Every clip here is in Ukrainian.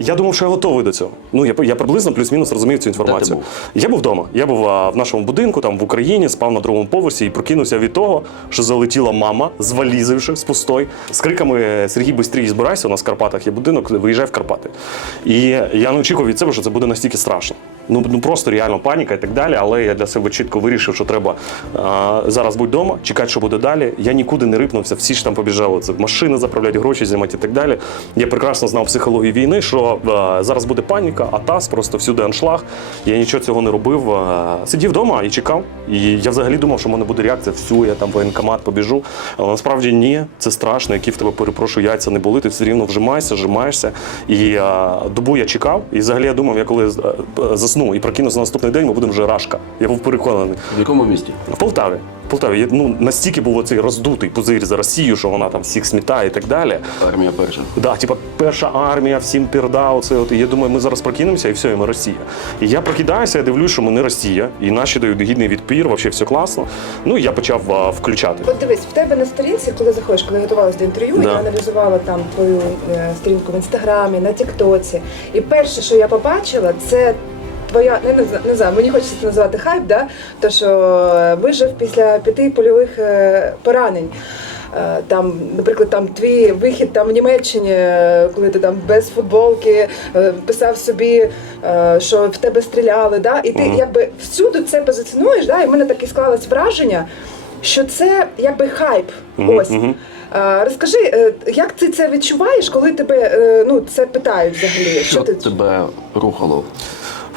Я думав, що я готовий до цього. Ну я я приблизно плюс-мінус розумів цю інформацію. був? Я був вдома. Я був а, в нашому будинку, там в Україні, спав на другому поверсі і прокинувся від того, що залетіла мама з валізивши з пустой, з криками Сергій бистрій збирайся. У нас в Карпатах є будинок, виїжджай в Карпати. І я не очікував від себе, що це буде настільки страшно. Ну, ну просто реально паніка і так далі. Але я для себе чітко вирішив, що треба а, зараз будь вдома, чекати, що буде далі. Я нікуди не рипнувся, всі ж там побіжали. Це машини заправляти, гроші знімати і так далі. Я прекрасно знав психологію війни, що а, зараз буде паніка, атас, просто всюди аншлаг. Я нічого цього не робив. Сидів вдома і чекав. І я взагалі думав, що в мене буде реакція, всю, я там воєнкомат побіжу. Але насправді ні, це страшно, які в тебе перепрошую, яйця не були. Ти все рівно вжимаєшся, вжимаєшся. І а, добу я чекав. І взагалі я думав, я коли е, засну і прокинувся на наступний день, ми будемо вже рашка. Я був переконаний. В якому місті? В Полтаві. Полтаві Я, ну, настільки був оцей роздутий пузир за Росію, що вона там всіх смітає і так далі. Армія перша. Да, типа перша армія, всім пірда, оце от. І я думаю, ми зараз прокинемося і все, і ми Росія. І я прокидаюся, я дивлюсь, що ми не Росія, і наші дають гідний відпір, взагалі все класно. Ну і я почав а, включати. От дивись, в тебе на сторінці, коли заходиш, коли готувалася до інтерв'ю, Да. я аналізувала там твою е, сторінку в інстаграмі, на Тіктоці. І перше, що я побачила, це твоя не, не, знаю- не знаю, мені хочеться це називати хайп, да? то що е, вижив після п'яти польових е, поранень. Е, Там, наприклад, там твій вихід там в Німеччині, коли ти там без футболки писав собі, що в тебе стріляли, да? і ти Мгм. якби всюди це позиціонуєш, да? і в мене таке склалось враження, що це якби хайп. Мгм, Ось. мгм. А, розкажи, як ти це відчуваєш, коли тебе ну, це питають взагалі? Що ти тебе рухало?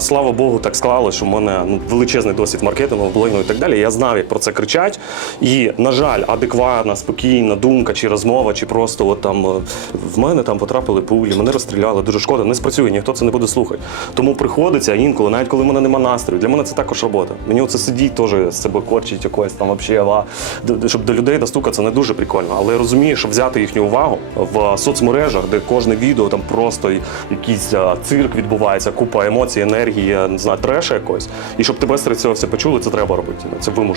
слава Богу, так склалося, що в мене ну, величезний досвід маркетингу, блогінгу і так далі. Я знав, як про це кричать. І, на жаль, адекватна, спокійна думка чи розмова, чи просто от там е, в мене там потрапили пулі, мене розстріляли, дуже шкода, не спрацює, ніхто це не буде слухати. Тому приходиться інколи, навіть коли в мене нема настрою. Для мене це також робота. Мені оце сидіть теж з себе корчить якось там вообще. Щоб до людей достукатися не дуже прикольно. Але я розумію, що взяти їхню увагу в соцмережах, де кожне відео там просто якийсь цирк відбувається, купа емоцій, енергії, не знаю, треша якось. І щоб тебе серед цього все почули, це треба робити. Це вимушено.